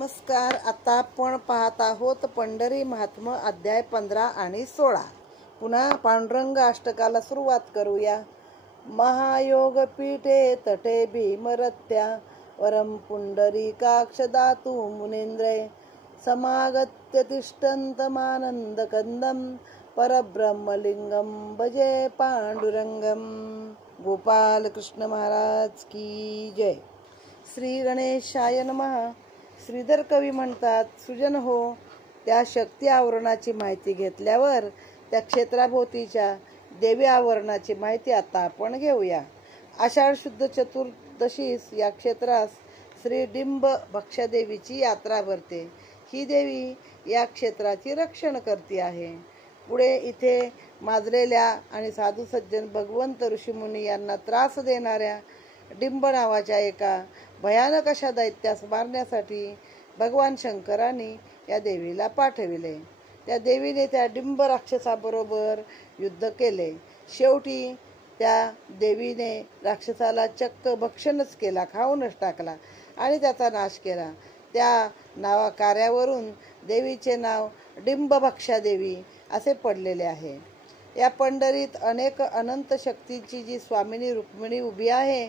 नमस्कार. आता आपण पाहत आहोत पंढरी महात्म्य अध्याय 15 आणि 16. पुन्हा पांडुरंग अष्टकाला सुरुवात करूया. महायोग पीठे तटे भीमरत्या वरम पुंडरीकाक्ष दातु मुनींद्रे समागत्य तिष्ठन्तमानंद कंदम परब्रह्मलिंगम भजे पांडुरंगम. गोपाल कृष्ण महाराज की जय. श्री गणेशाय नमः. श्रीधर कवी म्हणतात, सुजन हो, त्या शक्ती आवरणाची माहिती घेतल्यावर त्या क्षेत्राभोवतीच्या देवी आवरणाची माहिती आता आपण घेऊया. आषाढ शुद्ध चतुर्दशीस या क्षेत्रास श्री डिंब भक्षादेवीची यात्रा भरते. ही देवी या क्षेत्राची रक्षण करती आहे. पुढे इथे माजलेल्या आणि साधू सज्जन भगवंत ऋषीमुनी यांना त्रास देणाऱ्या डिंब नावाच्या एका भयानक अशा दैत्यास मारण्यासाठी भगवान शंकरांनी या देवीला पाठविले. त्या देवीने त्या डिंब राक्षसाबरोबर युद्ध केले. शेवटी त्या देवीने राक्षसाला चक्क भक्षणच केला, खाऊनच टाकला आणि त्याचा नाश केला. त्या कार्यावरून देवीचे नाव डिंबभक्षा देवी असे पडलेले आहे. या पंढरीत अनेक अनंत शक्तीची जी स्वामिनी रुक्मिणी उभी आहे,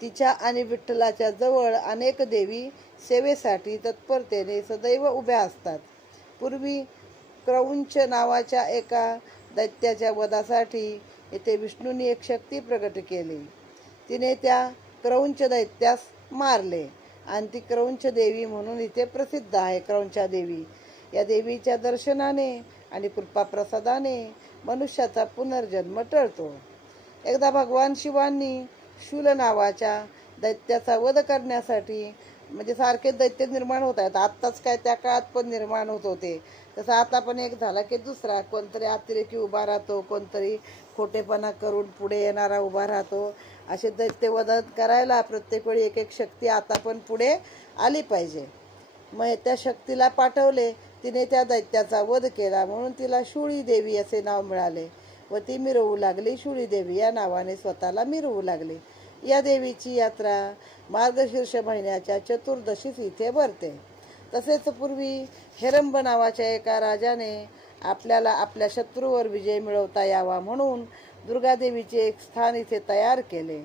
तिच्या आणि विठ्ठलाच्या जवळ अनेक देवी सेवेसाठी तत्परतेने सदैव उभ्या असतात. पूर्वी क्रौंच नावाच्या एका दैत्याच्या वधासाठी येथे विष्णूंनी एक शक्ती प्रकट केली. तिने त्या क्रौंच दैत्यास मारले आणि ती क्रौंच देवी म्हणून इथे प्रसिद्ध आहे. क्रौंचा देवी या देवीच्या दर्शनाने आणि कृपाप्रसादाने मनुष्याचा पुनर्जन्म टळतो. एकदा भगवान शिवांनी शूल नावाच्या दैत्याचा वध करण्यासाठी, म्हणजे सारखे दैत्य निर्माण होत आहेत, आत्ताच काय त्या काळात पण निर्माण होत होते, तसं आता पण एक झाला की दुसरा कोणतरी अतिरेकी उभा राहतो, कोणतरी खोटेपणा करून पुढे येणारा उभा राहतो. असे दैत्य वध करायला प्रत्येक वेळी एक एक शक्ती आता पण पुढे आली पाहिजे. मग त्या शक्तीला पाठवले. तिने त्या दैत्याचा वध केला म्हणून तिला शूळी देवी असे नाव मिळाले व ती मिरवू लागली. शूळी देवी या नावाने स्वतःला मिरवू लागली. या देवीची यात्रा मार्गशीर्ष महिन्याच्या चतुर्दशीस इथे भरते. तसेच पूर्वी हेरंब नावाच्या एका राजाने आपल्याला आपल्या शत्रूवर विजय मिळवता यावा म्हणून दुर्गा देवीचे एक स्थान इथे तयार केले.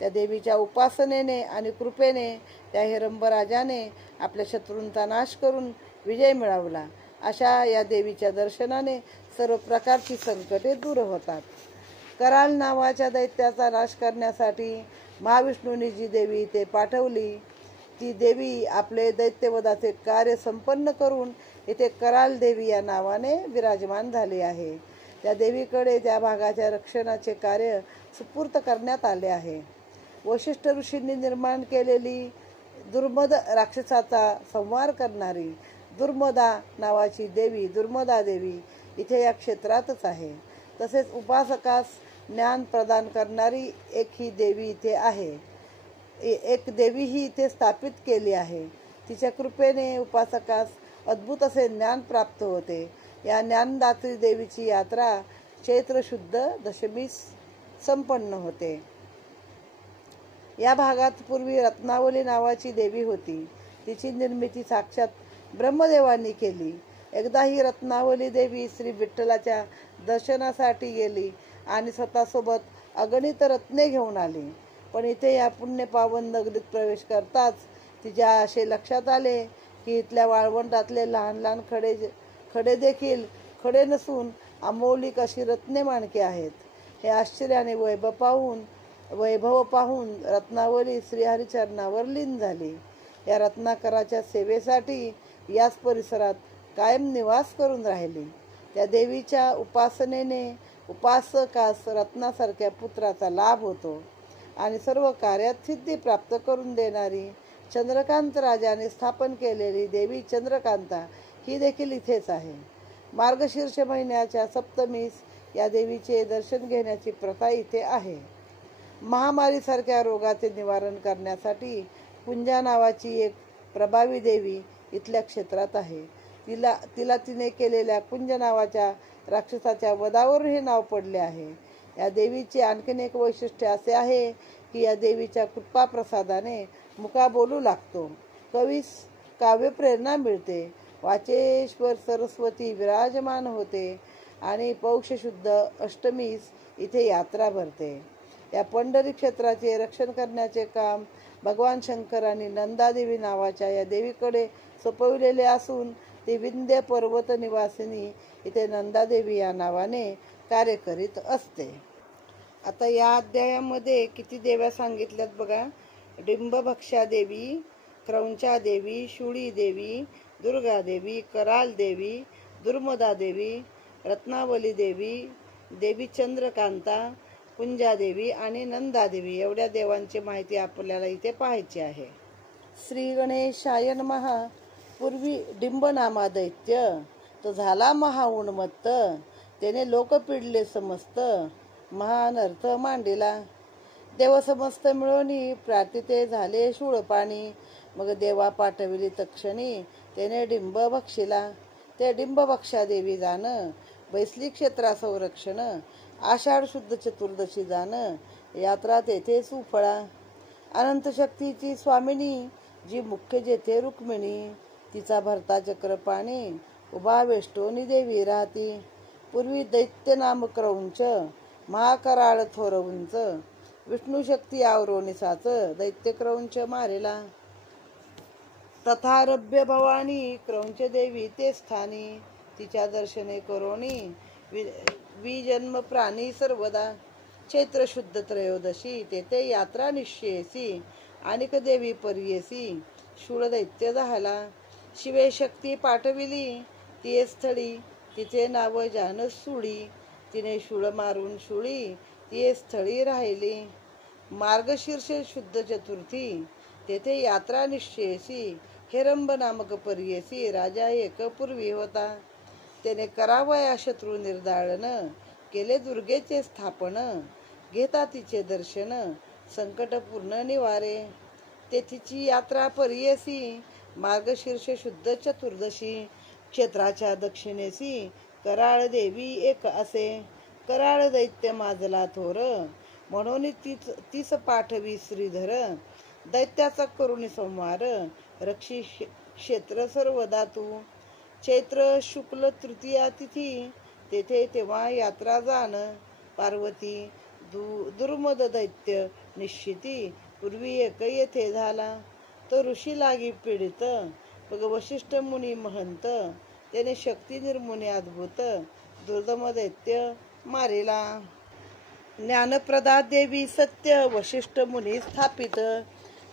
त्या देवीच्या उपासनेने आणि कृपेने त्या हेरंब राजाने आपल्या शत्रूंचा नाश करून विजय मिळवला. अशा या देवीच्या दर्शनाने सर्व प्रकारची संकटे दूर होतात. कराल नावाच्या दैत्याचा नाश करण्यासाठी महाविष्णूंनी जी देवी इथे पाठवली, ती देवी आपले दैत्यवधाचे कार्य संपन्न करून इथे कराल देवी या नावाने विराजमान झाली आहे. त्या देवीकडे त्या भागाच्या रक्षणाचे कार्य सुपूर्त करण्यात आले आहे. वशिष्ठ ऋषींनी निर्माण केलेली दुर्मद राक्षसाचा संहार करणारी दुर्मदा नावाची देवी, दुर्मदा देवी इथे या क्षेत्रातच आहे. तसेच उपासकास ज्ञान प्रदान करणारी एक ही देवी इथे आहे. एक देवी ही इथे स्थापित केली आहे. तिच्या कृपेने उपासकास अद्भुत असे ज्ञान प्राप्त होते. या ज्ञानदात्री देवीची यात्रा चैत्र शुद्ध दशमीस संपन्न होते. या भागात पूर्वी रत्नावली नावाची देवी होती. तिची निर्मिती साक्षात ब्रह्मदेवांनी केली. एकदा ही रत्नावली देवी श्री विठ्ठलाच्या दर्शनासाठी गेली आणि स्वतःसोबत अगणित रत्ने घेऊन आली. पण इथे या पुण्यपावन नगरीत प्रवेश करताच तिच्या असे लक्षात आले की इथल्या वाळवंटातले लहान लहान खडे देखील खडे नसून अमौलिक अशी रत्ने माणके आहेत. हे आश्चर्याने वैभव पाहून रत्नावली श्रीहरिचरणावर लीन झाली. या रत्नाकराच्या सेवेसाठी याच परिसरात कायम निवास करून राहिली. त्या देवीच्या उपासनेने उपासकास रत्नासारख्या पुत्राचा लाभ होतो आणि सर्व कार्यात सिद्धी प्राप्त करून देणारी चंद्रकांत राजाने स्थापन केलेली देवी चंद्रकांता ही देखील इथेच आहे. मार्गशीर्ष महिन्याच्या सप्तमीस या देवीचे दर्शन घेण्याची प्रथा इथे आहे. महामारीसारख्या रोगाचे निवारण करण्यासाठी कुंजा नावाची एक प्रभावी देवी इथल्या क्षेत्रात आहे. तिला तिने केलेल्या कुंज नावाच्या राक्षसाच्या वधावरून हे नाव पडले आहे. या देवीचे आणखीन एक वैशिष्ट्य असे आहे की या देवीच्या कृपा प्रसादाने मुका बोलू लागतो. कवीस काव्य प्रेरणा मिळते. वाचेश्वर सरस्वती विराजमान होते आणि पौष शुद्ध अष्टमीस इथे यात्रा भरते. या पंढरी क्षेत्राचे रक्षण करण्याचे काम भगवान शंकरांनी नंदादेवी नावाच्या या देवीकडे सोपविलेले असून ती विंध्य पर्वत निवासिनी इथे नंदादेवी या नावाने कार्य करीत असते. आता या अध्यायामध्ये किती देव्या सांगितल्यात बघा. डिंबभक्षा देवी, क्रौंचा देवी, शूळी देवी, दुर्गा देवी, कराल देवी, दुर्मदा देवी, रत्नावली देवी, देवी चंद्रकांता, कुंजादेवी आणि नंदादेवी एवढ्या देवांची माहिती आपल्याला इथे पाहायची आहे. श्री गणेशाय नमः. पूर्वी डिंब नामा दैत्य तो झाला महाउन्मत्त, त्याने लोक पिडले समस्त, महान अर्थ मांडिला. देव समस्त मिळवणी प्रार्थिते झाले शूळ पाणी, मग देवा पाठविली तक्षणी त्याने डिंब भक्षिला. ते डिंब भक्षा देवी जाण, बैसली क्षेत्रा संरक्षण, आषाढ शुद्ध चतुर्दशी जाण, यात्रा तेथे सुफळा. अनंत शक्तीची स्वामिनी जी मुख्य जेथे रुक्मिणी, तिचा भरता चक्र पाणी उभा वेष्टोनी देवी राहती. पूर्वी दैत्य नाम क्रौंच, महाकराळ थोर उंच, विष्णू शक्ती आवरोनिसाच दैत्य क्रौंच मारेला. तथारभ्य भवानी क्रौंच देवी ते स्थानी, तिच्या दर्शने करोनी विजन्म प्राणी सर्वदा. चैत्र शुद्ध त्रयोदशी तेथे यात्रा निश्चयसी, अनिक देवी पर्येसी शूळ दैत्य झाला. शिवे शक्ती पाठविली ती स्थळी, तिचे नाव जानसूळी, तिने शूळ मारून शूळी ती स्थळी राहिली. मार्गशीर्ष शुद्ध चतुर्थी तेथे यात्रा निश्चयसी, हेरंब नामक पर्येसी राजा एक पूर्वी होता. त्याने करावया शत्रू निर्दाळन, केले दुर्गेचे स्थापन, घेता तिचे दर्शन संकट पूर्ण निवारे. तेथीची यात्रा पर्येसी मार्गशीर्ष शुद्ध चतुर्दशी, क्षेत्राच्या दक्षिणेसी कराळ देवी एक असे. कराळ दैत्य माजला थोर, म्हणून तीच पाठवी श्रीधर, दैत्याचा करुणी संहार, रक्षी क्षेत्र सर्वदा तू. चैत्र शुक्ल तृतीया तिथी तेथे तेव्हा यात्रा जाण, पार्वती दुर्मद दैत्य निश्चिती, पूर्वी एक येथे झाला. तो ऋषी लागी पीडित, बघ वशिष्ठ मुनी महंत, त्याने शक्ती निर्मुनी अद्भुत, दुर्दम दैत्य मारिला. ज्ञानप्रदा देवी सत्य, वशिष्ठ मुनी स्थापित,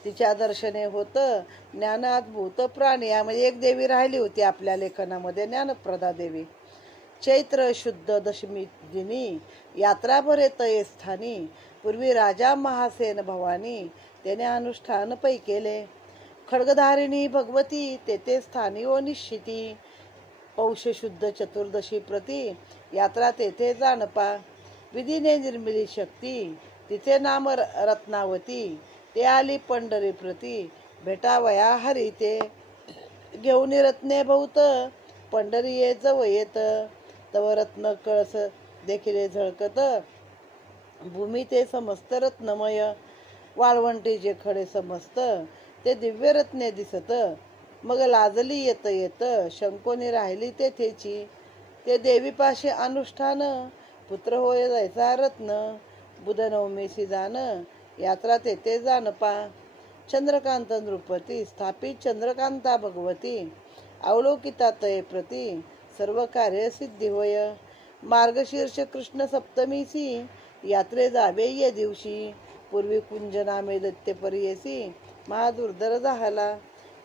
तिच्या दर्शने होत ज्ञान अद्भुत प्राणी. यामध्ये एक देवी राहिली होती आपल्या लेखनामध्ये, ज्ञानप्रदा देवी. चैत्र शुद्ध दशमी दिनी यात्रा भरे तये स्थानी, पूर्वी राजा महासेन भवानी त्याने अनुष्ठान पै केले. खड्गधारिणी भगवती तेथे स्थानी ओ निश्चिती, पौष शुद्ध चतुर्दशी प्रती यात्रा तेथे जाणपा. विधीने निर्मिली शक्ती तिचे नाम रत्नावती, ते आली पंढरी प्रती भेटावया हरी ते. घेऊन रत्ने बहुत पंढरी ये जव येत, तव रत्न कळस देखील झळकत, भूमी ते समस्त रत्नमय. वाळवंटीचे खडे समस्त ते दिव्य रत्ने दिसत, मग लाजली येत येत शंकोनी राहिली तेथेची. ते देवीपाशी अनुष्ठान पुत्र होय जायचा रत्न, बुधनवमीसी जाण यात्रा तेथे जाणपा. चंद्रकांत नृपती स्थापित चंद्रकांता भगवती, अवलोकिता तये प्रती सर्व कार्य सिद्धी होय. मार्गशीर्ष कृष्ण सप्तमीसी यात्रे जावे ये दिवशी, पूर्वी कुंज नामे दैत्य पर्येसी महादुर्धर झाला.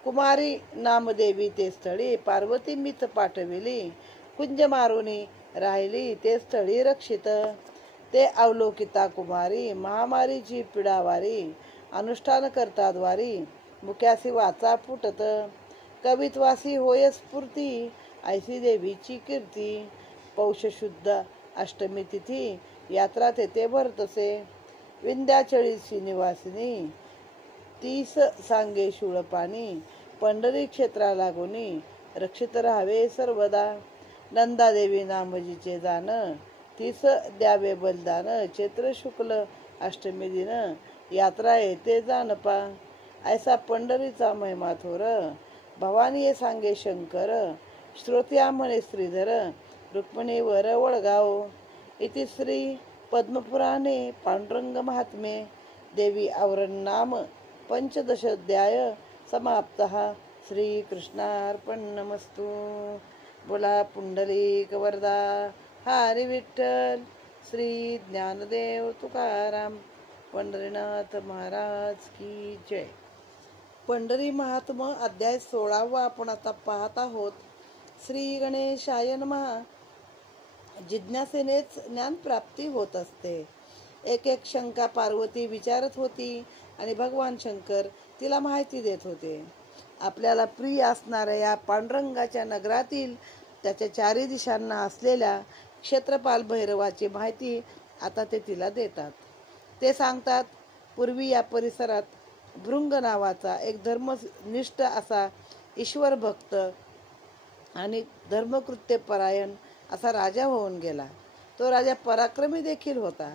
कुमारी नामदेवी ते स्थळी, पार्वती मिथ पाठविली, कुंज मारुनी राहिली ते स्थळी रक्षित. ते अवलोकिता कुमारी महामारीची पिडावारी, अनुष्ठान करता द्वारी मुख्यासी वाचा फुटत. कवित्वासी होय स्फूर्ती ऐसी देवीची कीर्ती. पौष शुद्ध अष्टमी तिथी यात्रा तेथे भरतसे. विंध्याचळीची निवासिनी तीस सांगे शूळपाणी, पंढरी क्षेत्रा लागोनी रक्षित राहावे सर्वदा. नंदादेवी नामजीचे जाण, तीस द्यावे बलिदान, चैत्र शुक्ल अष्टमी दिन यात्रा येते जाणपा. ऐसा पंढरीचा महिमा थोर, भवानी सांगे शंकर, श्रोत्या म्हणे श्रीधर, रुक्मिणी वर वळगाव. इति श्री पद्मपुराणे पांडुरंग महात्म्ये देवी आवरण नाम पंचदशोध्याय समाप्तः. श्रीकृष्णार्पणमस्तु. बोला पुंडलिक वरदा हरी विठ्ठल. श्री ज्ञानदेव तुकाराम पंढरीनाथ महाराज की जय. पंढरी महात्म अध्याय 16 आपण आता पाहत आहोत. श्री गणेशाय नमः. जिज्ञासेनेच ज्ञानप्राप्ती होत असते. एक एक शंका पार्वती विचारत होती आणि भगवान शंकर तिला माहिती देत होते. आपल्याला प्रिय असणाऱ्या या पांडुरंगाच्या नगरातील त्याच्या चारी दिशांना असलेल्या क्षेत्रपाल भैरवाची माहिती आता ते तिला देतात. ते सांगतात, पूर्वी या परिसरात भृंग नावाचा एक धर्मनिष्ठ असा ईश्वर भक्त आणि धर्मकृत्य परायण असा राजा होऊन गेला. तो राजा पराक्रमी देखील होता.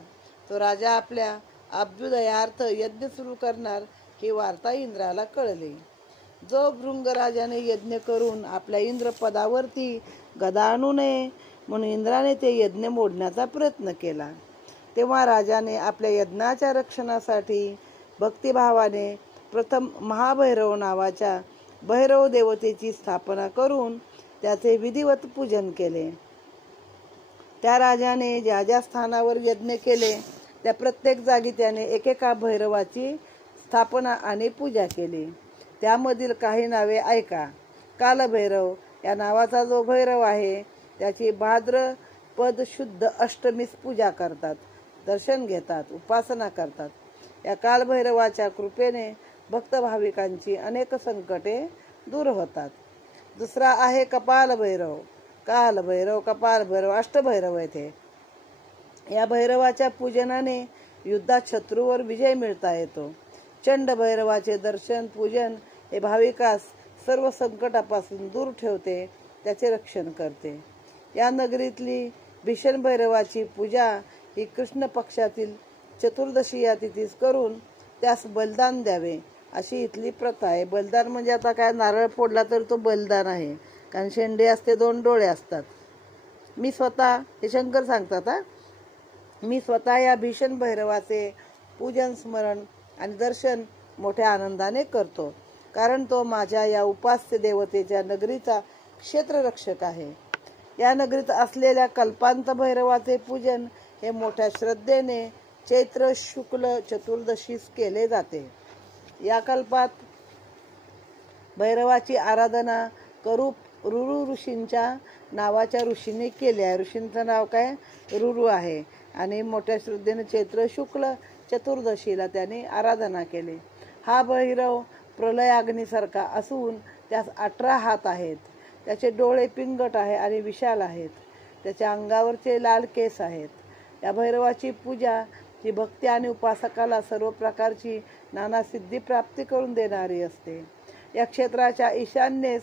तो राजा आपल्या अभ्युदयार्थ यज्ञ सुरू करणार ही वार्ता इंद्राला कळली. जो भृंग राजाने यज्ञ करून आपल्या इंद्रपदावरती गदा आणू नये म्हणून इंद्राने ते यज्ञ मोडण्याचा प्रयत्न केला. तेव्हा राजाने आपल्या यज्ञाच्या रक्षणासाठी भक्तिभावाने प्रथम महाभैरव नावाच्या भैरव देवतेची स्थापना करून त्याचे विधिवत पूजन केले. त्या राजाने ज्या ज्या स्थानावर यज्ञ केले त्या प्रत्येक जागी त्याने एकेका भैरवाची स्थापना आणि पूजा केली. त्यामधील काही नावे ऐका. कालभैरव या नावाचा जो भैरव आहे त्याची भाद्रपद शुद्ध अष्टमीस पूजा करतात, दर्शन घेतात, उपासना करतात. या कालभैरवाच्या कृपेने भक्त भाविकांची अनेक संकटे दूर होतात. दुसरा आहे कपाल भैरव. काल भैरव, कपाल भैरव, अष्टभैरव येथे. या भैरवाच्या पूजनाने युद्धात शत्रूवर विजय मिळता येतो. चंड भैरवाचे दर्शन पूजन हे भाविकास सर्व संकटापासून दूर ठेवते, त्याचे रक्षण करते. या नगरीतली भीषण भैरवाची पूजा ही कृष्ण पक्षातील चतुर्दशी या तिथीस करून त्यास बलिदान द्यावे अशी इथली प्रथा आहे. बलिदान म्हणजे आता काय, नारळ फोडला तर तो बलिदान आहे, कारण शेंडे असते, 2 डोळे असतात. मी स्वतः, हे शंकर सांगतात, मी स्वतः या भीषण भैरवाचे पूजन, स्मरण आणि दर्शन मोठ्या आनंदाने करतो, कारण तो माझ्या या उपास्य देवतेच्या नगरीचा क्षेत्ररक्षक आहे. या नगरीत असलेल्या कल्पांत भैरवाचे पूजन हे मोठ्या श्रद्धेने चैत्र शुक्ल चतुर्दशीस केले जाते. या कल्पात भैरवाची आराधना करूप रुरु ऋषींच्या नावाच्या ऋषींनी केली आहे. ऋषींचं नाव काय, रुरु आहे. आणि मोठ्या श्रद्धेने चैत्र शुक्ल चतुर्दशीला त्यांनी आराधना केली. हा भैरव प्रलयाग्नीसारखा असून त्यास 18 हात आहेत. त्याचे डोळे पिंगट आहे आणि विशाल आहेत. त्याच्या अंगावरचे लाल केस आहेत. या भैरवाची पूजा ही भक्ती आणि उपासकाला सर्व प्रकारची नाना सिद्धी प्राप्ती करून देणारी असते. या क्षेत्राच्या ईशान्येस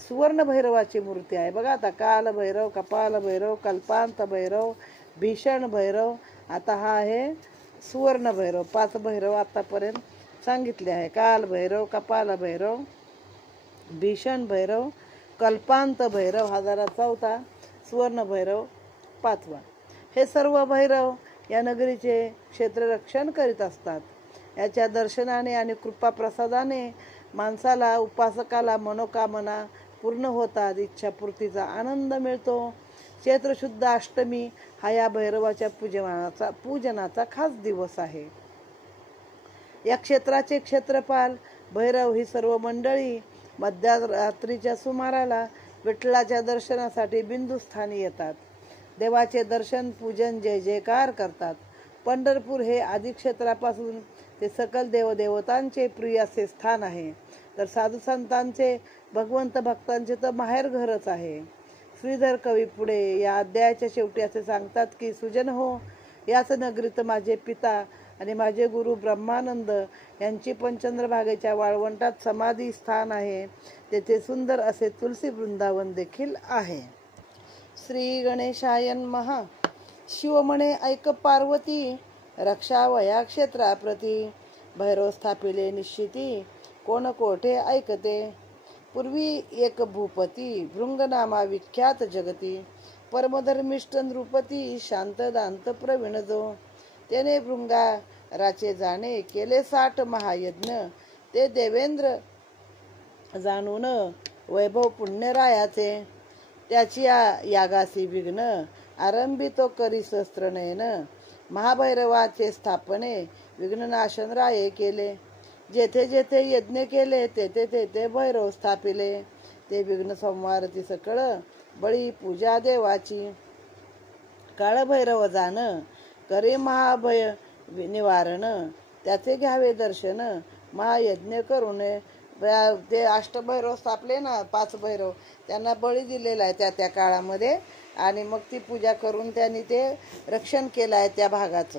सुवर्ण भैरवाची मूर्ती आहे. बघा आता, काल भैरव, कपाल भैरव, कल्पांत भैरव, भीषण भैरव, आता हा आहे सुवर्ण भैरव. 5 भैरव आतापर्यंत सांगितले आहे. काल भैरव, कपाल भैरव, भीषण भैरव, कल्पांत भैरव हा जरा 4था, सुवर्ण भैरव 5वा. हे सर्व भैरव या नगरीचे क्षेत्ररक्षण करीत असतात. याच्या दर्शनाने आणि कृपा प्रसादाने माणसाला, उपासकाला मनोकामना पूर्ण होतात, इच्छापूर्तीचा आनंद मिळतो. चैत्रशुद्ध अष्टमी हा या भैरवाच्या पूजनाचा खास दिवस आहे. या क्षेत्राचे क्षेत्रपाल भैरव ही सर्व मंडळी मध्यरात्रीच्या सुमाराला विठ्ठलाच्या दर्शनासाठी बिंदुस्थानी येतात. देवाचे दर्शन, पूजन, जय जयकार करतात. पंढरपूर हे आदि क्षेत्रापासून ते सकल देवदेवतांचे प्रिय असे स्थान आहे. तर साधू संतांचे, भगवंत भक्तांचे तर माहेर घरच आहे. श्रीधर कवी पुढे या अध्यायाच्या शेवटी असे सांगतात की, सुजन हो, याच नगरीत माझे पिता आणि माझे गुरु ब्रह्मानंद यांची पण चंद्रभागेच्या वाळवंटात समाधी स्थान आहे. तेथे सुंदर असे तुलसी वृंदावन देखील आहे. श्री गणेशाय नमः. शिव म्हणे, ऐक पार्वती, रक्षावया क्षेत्राप्रती, भैरव स्थापिले निश्चिती, कोण कोठे ऐकते. पूर्वी एक भूपती भृंग नामा विख्यात जगती, परमधर्मिष्ठ नृपती शांत दांत प्रवीण जो. त्याने भृंगाराचे जाणे केले 60 महायज्ञ, ते देवेंद्र जाणून वैभव पुण्यरायाचे. त्याची यागासी विघ्न आरंभी तो करी सहस्त्रनयन, महाभैरवाचे स्थापने विघ्ननाशन राये केले. जेथे जेथे यज्ञ केले तेथे तेथे भैरव स्थापिले, ते विघ्न संवारती सकळ बळी पूजा देवाची. काळभैरव जाण करे महाभय निवारण, त्याचे घ्यावे दर्शन महायज्ञ करून. ते अष्टभैरव स्थापले ना, 5 भैरव, त्यांना बळी दिलेला आहे त्या काळामध्ये, आणि मग ती पूजा करून त्यांनी ते रक्षण केलं आहे त्या भागाचं.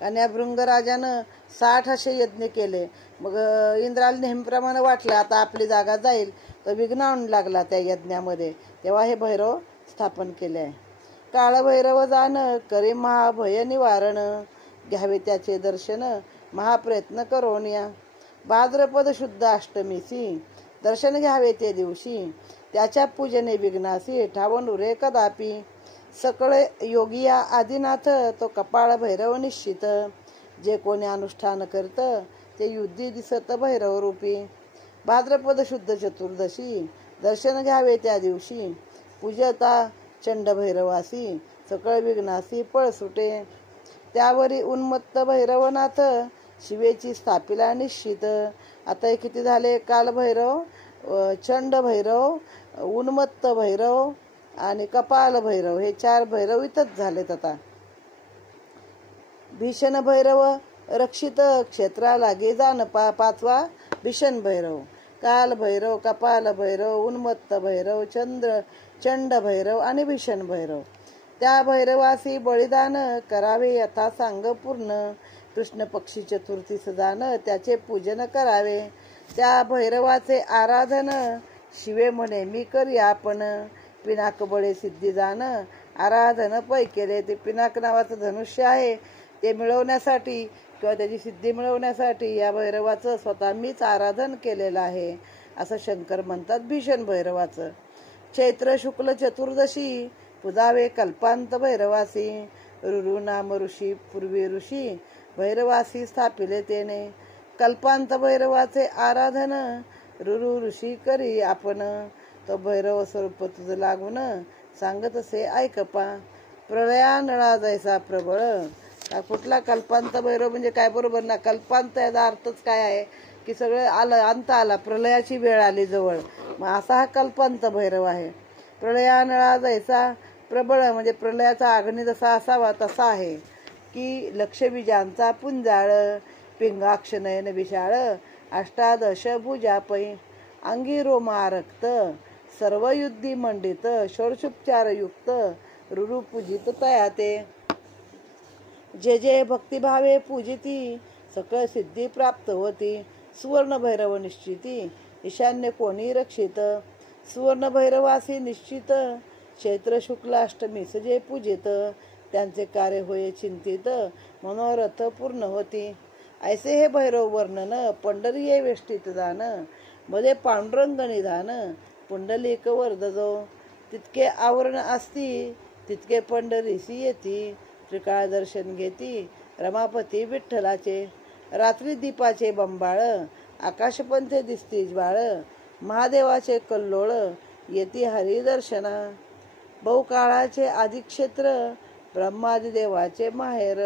कारण या भृंगराजानं 60 असे यज्ञ केले. मग इंद्राला नेहमीप्रमाणे वाटलं आता आपली जागा जाईल, तर विघ्न आणू लागला त्या यज्ञामध्ये. तेव्हा हे भैरव स्थापन केले आहे. काळभैरव जाण करे महाभय निवारण, घ्यावे त्याचे दर्शन महाप्रयत्न करून या. भाद्रपद शुद्ध अष्टमीसी दर्शन घ्यावे ते दिवशी, त्याच्या पूजने विघ्नासी ठावून रे कदापि. सकळ योगिया आदिनाथ तो कपाळ भैरव निश्चित, जे कोणी अनुष्ठान करत ते युद्धी दिसत भैरव रूपी. भाद्रपद शुद्ध चतुर्दशी दर्शन घ्यावे त्या दिवशी, पूजता चंड भैरवासी सकळ विघ्नासी पळ सुटे. त्यावरी उन्मत्त भैरवनाथ शिवेची स्थापिला निश्चित. आता हे किती झाले? काल भैरव, चंड भैरव, उन्मत्त भैरव आणि कपाल भैरव, हे 4 भैरव इथंच झालेत. आता भीषण भैरव रक्षित क्षेत्रा लागे जाण 5वा भीषण भैरव. काल भैरव, कपाल भैरव, उन्मत्त भैरव, चंड भैरव आणि भीषण भैरव. त्या भैरवासी बळीदान करावे यथा सांग पूर्ण. कृष्ण पक्षी चतुर्थीस जाण त्याचे पूजन करावे. त्या भैरवाचे आराधन शिवे म्हणे मी करी आपण. पिनाक बळे सिद्धी जाण आराधन पै केले. ते पिनाक नावाचं धनुष्य आहे, ते मिळवण्यासाठी किंवा त्याची सिद्धी मिळवण्यासाठी या भैरवाचं स्वतः मीच आराधन केलेलं आहे, असं शंकर म्हणतात भीषण भैरवाचं. चैत्र शुक्ल चतुर्दशी पुजावे कल्पांत भैरवासी. रुरु नाम ऋषी पूर्वी ऋषी भैरवासी स्थापिले तेने. कल्पांत भैरवाचे आराधन रुरु ऋषी करी आपण. तो भैरव स्वरूप तुझ लागून सांगत असे ऐकपा. प्रलया नळा जैसा प्रबळ. कुठला कल्पांत भैरव म्हणजे काय? बरोबर ना, कल्पांत याचा अर्थच काय आहे की सगळं आलं, अंत आला, प्रलयाची वेळ आली जवळ, मग असा हा कल्पांत भैरव आहे. प्रलया नळा जैसा प्रबळ म्हणजे प्रलयाचा अग्नी जसा असावा तसा आहे. की लक्षबीजांचा पुंजाळ, पिंगाक्ष नयन विशाळ, अष्टादश भुजा पै. अंगी रोमा रक्त, सर्व युद्धी मंडित, षोडशोपचार युक्त, रुरु पूजित तया ते. जे जे भक्तिभावे पूजिती, सकळ सिद्धी प्राप्त होती. सुवर्ण भैरव निश्चिती, ईशान्य कोणी रक्षित. सुवर्ण भैरवासी निश्चित, चैत्र शुक्ल अष्टमीस जे पूजित. त्यांचे कार्य होय चिंतित, मनोरथ पूर्ण होती. ऐसे हे भैरव वर्णन, पंढरीये वेष्टीत जाण. मध्ये पांडुरंग निधान, पुंडलिक वरदजो. तितके आवरण असती, तितके पंढरीसी येती. त्रिकाळ दर्शन घेती, रमापती विठ्ठलाचे. रात्री दीपाचे बंबाळ, आकाशपंथे दिसती ज्वाळ. महादेवाचे कल्लोळ, येती हरी दर्शना. बहुकाळाचे आदिक्षेत्र, ब्रह्मादी देवाचे माहेर.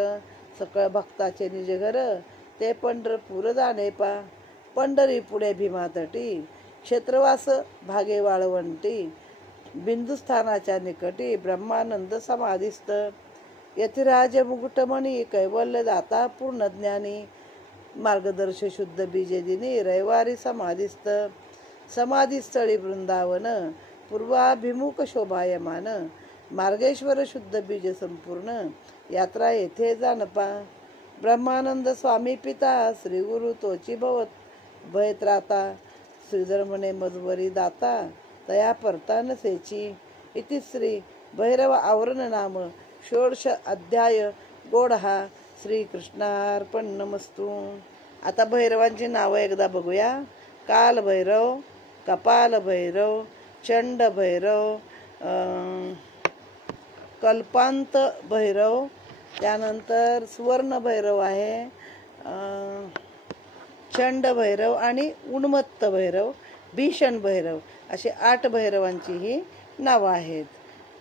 सकळ भक्ताचे निजघर, ते पंढरपूर जाणे पा. पंढरी पुढे भीमातटी, क्षेत्रवास भागे वाळवंटी. बिंदुस्थानाच्या निकटी, ब्रह्मानंद समाधिस्थ. यतिराज मुकुटमणी, कैवल्य दाता पूर्णज्ञानी. मार्गदर्श शुद्ध बीजेदिनी, रविवारी समाधिस्थ. समाधिस्थळी वृंदावन, पूर्वाभिमुख शोभायमान. मार्गेश्वर शुद्ध बीज संपूर्ण, यात्रा येथे जानपा. ब्रह्मानंद स्वामी पिता, श्री गुरु तोची भयत्राता. श्रीधर म्हणे मधुवरी दाता, तया परता नसेची. इति श्री भैरव आवरण नाम षोडश अध्याय गोडहा. श्री कृष्णार्पण नमस्तू. आता भैरवांची नावं एकदा बघूया. काल भैरव, कपाल भैरव, चंड भैरव, कल्पांत भैरव, त्यानंतर सुवर्ण भैरव आहे, चंड भैरव आणि उन्मत्त भैरव, भीषण भैरव असे 8 भैरवांची ही नावं आहेत.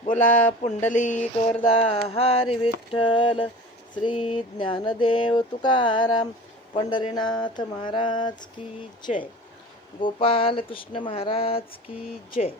बोला पुंडलिक वरदा हरी विठ्ठल, श्री ज्ञानदेव तुकाराम, पंढरीनाथ महाराज की जय, गोपाल कृष्ण महाराज की जय.